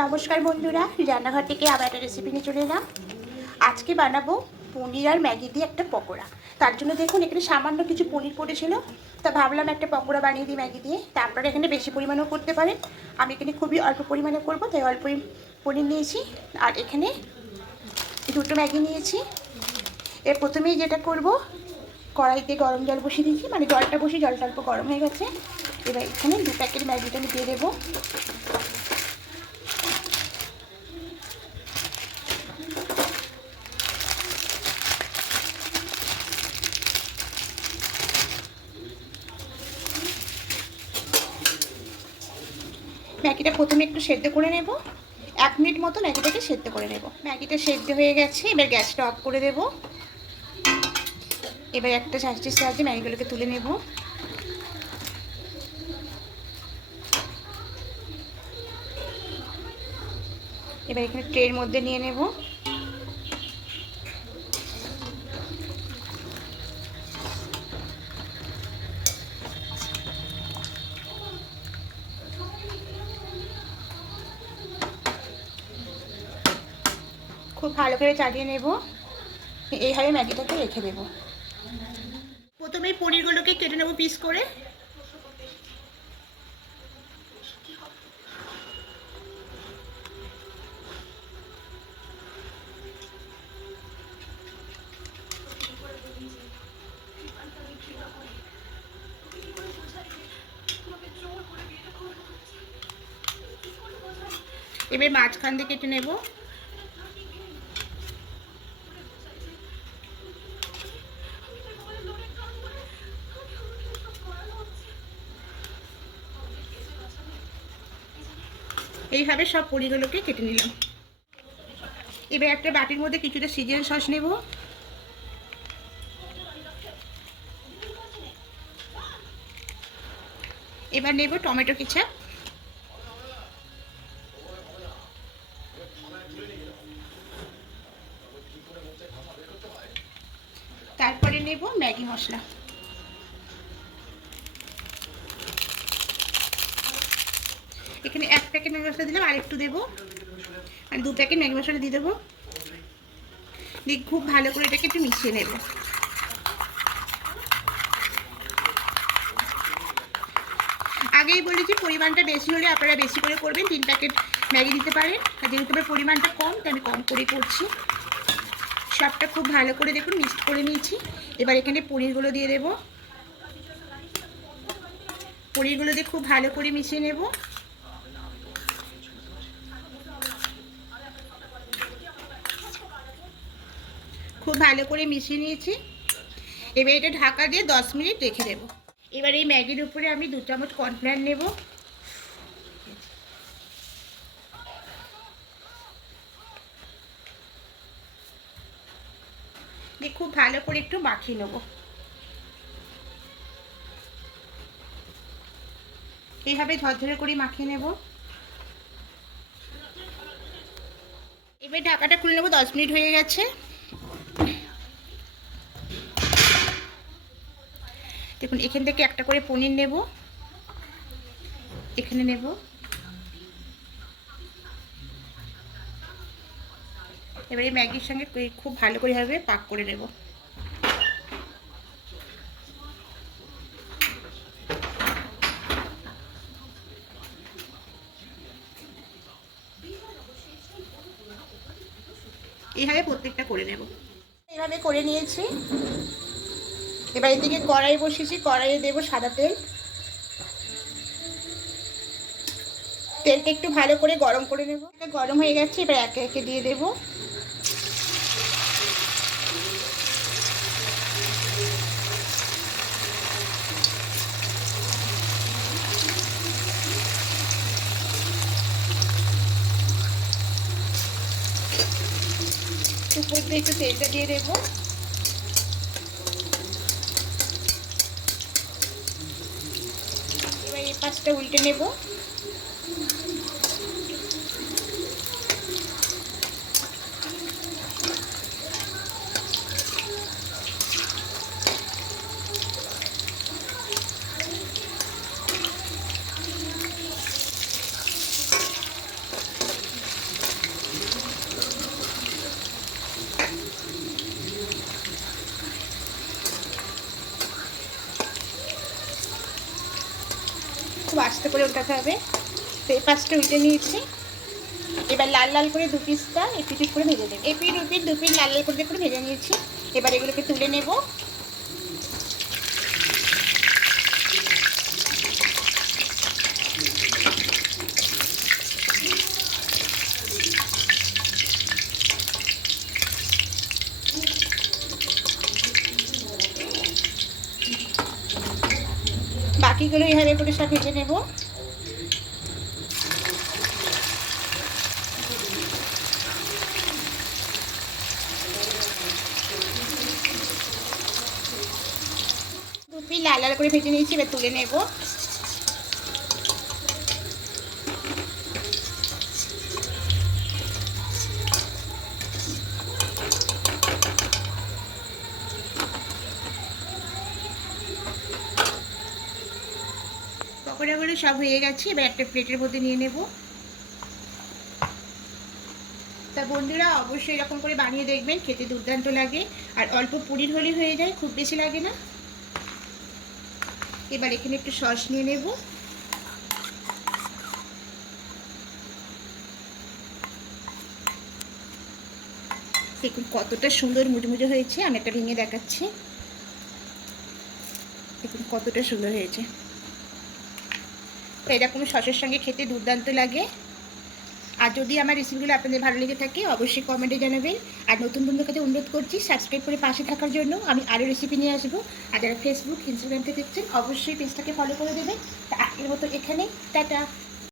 নমস্কার বন্ধুরা, রান্নাঘর থেকে আবার একটা রেসিপি নিয়ে চলে এলাম। আজকে বানাবো পনির আর ম্যাগি দিয়ে একটা পকোড়া। তার জন্য দেখুন, এখানে সামান্য কিছু পনির পড়েছিল। তা ভাবলাম একটা পকোড়া বানিয়ে দিই ম্যাগি দিয়ে। তা আপনারা এখানে বেশি পরিমাণেও করতে পারেন আমি এখানে খুবই অল্প পরিমাণে করব, তাই অল্পই পনির নিয়েছি। আর এখানে দুটো ম্যাগি নিয়েছি। এর প্রথমেই যেটা করব, কড়াইতে গরম জল বসিয়ে দিয়েছি। মানে জলটা বসিয়ে জলটা অল্প গরম হয়ে গেছে। এবার এখানে দু প্যাকেট ম্যাগিটা আমি দিয়ে দেবো। ম্যাগিটা প্রথমে একটু সেদ্ধ করে নেব। এক মিনিট মতো ম্যাগিটাকে সেদ্ধ করে নেব। ম্যাগিটা সেদ্ধ হয়ে গেছে, এবার গ্যাসটা অফ করে দেব। এবার একটা চাষটির সাহায্যে ম্যাগিগুলোকে তুলে নেব। এবার এখানে ট্রের মধ্যে নিয়ে নেব। ভালো করে চালিয়ে নেব। এইভাবে ম্যাগিটাকে রেখে দেব। প্রথমে পনিরগুলোকে কেটে নেব পিস করে। এবার মাঝখান দিয়ে কেটে নেব। এইভাবে সব পরিগুলোকে কেটে নিলাম। এবার একটা বাটির মধ্যে কিছুটা সিজন সস নেব। এবার নেব টমেটো কেচাপ। তারপরে নেব ম্যাগি মশলা। এখানে এক প্যাকেট ম্যাগি মশলা দিলাম আর একটু দেবো। আর দু প্যাকেট ম্যাগি মশলা দিয়ে দেবো। দিয়ে খুব ভালো করে এটাকে একটু মিশিয়ে নেব। আগেই বলেছি পরিমাণটা বেশি হলে আপনারা বেশি করে করবেন, তিন প্যাকেট ম্যাগি দিতে পারেন। আর যেহেতু আমার পরিমাণটা কম, তাই আমি কম করে করছি। সবটা খুব ভালো করে দেখুন, মিক্সড করে নিয়েছি। এবার এখানে পনিরগুলো দিয়ে দেবো। পনিরগুলো দিয়ে খুব ভালো করে মিশিয়ে নেব। খুব ভালো করে মিশিয়ে নিয়েছি। এবার এটা ঢাকা দিয়ে দশ মিনিট রেখে দেব। এবার এই ম্যাগির উপরে আমি দু চামচ কর্নফ্লাওয়ার নেব। দিয়ে খুব ভালো করে একটু মাখিয়ে নেব। এইভাবে ঝরঝরে করে মাখিয়ে নেব। এবার ঢাকাটা খুলে নেব, দশ মিনিট হয়ে গেছে। দেখুন, এখান থেকে একটা করে পনির নেব। এখানে নেব। এবারে ম্যাগির সঙ্গে খুব ভালো করে হবে পাক করে নেব। এইভাবে প্রত্যেকটা করে নেব। এইভাবে করে নিয়েছি। এবার এদিকে কড়াই বসিয়েছি, কড়াইয়ে দেবো সাদা তেল। তেলটা একটু ভালো করে গরম করে নেব। গরম হয়ে গেছে, এবার একে একে দিয়ে দেব। উপর দিয়ে একটু তেলটা দিয়ে দেবো। এবার উল্টে নেব। আস্তে করে উল্টাতে হবে। তো এই পাশটা উল্টে নিয়েছি। এবার লাল লাল করে দু পিসটা এপিট করে ভেজে দেবো এপিট উপিট দু পিস লাল লাল করে করে ভেজে নিয়েছি। এবার এগুলোকে তুলে নেব। বাকিগুলো এইভাবে করে সব ভেজে নেব। লাল লাল করে ভেজে নিয়েছি এবার তুলে নেব। পকোড়াগুলো সব হয়ে গেছে, এবার একটা প্লেটের মধ্যে নিয়ে নেব। তা বন্ধুরা অবশ্যই এরকম করে বানিয়ে দেখবেন, খেতে দুর্দান্ত লাগে। আর অল্প পুরির হলে হয়ে যায়, খুব বেশি লাগে না। এবার এখানে একটু সস নিয়ে নেব। দেখুন কতটা সুন্দর মুচমুচে হয়েছে, আমি একটা ভেঙে দেখাচ্ছি। দেখুন কতটা সুন্দর হয়েছে। তো এরকম সসের সঙ্গে খেতে দুর্দান্ত লাগে। আর যদি আমার রেসিপিগুলো আপনাদের ভালো লেগে থাকে, অবশ্যই কমেন্টে জানাবেন। আর নতুন বন্ধুর কাছে অনুরোধ করছি সাবস্ক্রাইব করে পাশে থাকার জন্য আমি আরও রেসিপি নিয়ে আসব। আর যারা ফেসবুক ইনস্টাগ্রামতে দেখছেন, অবশ্যই পেজটাকে ফলো করে দেবেন। তা আজকের মতো এখানেই। টাটা।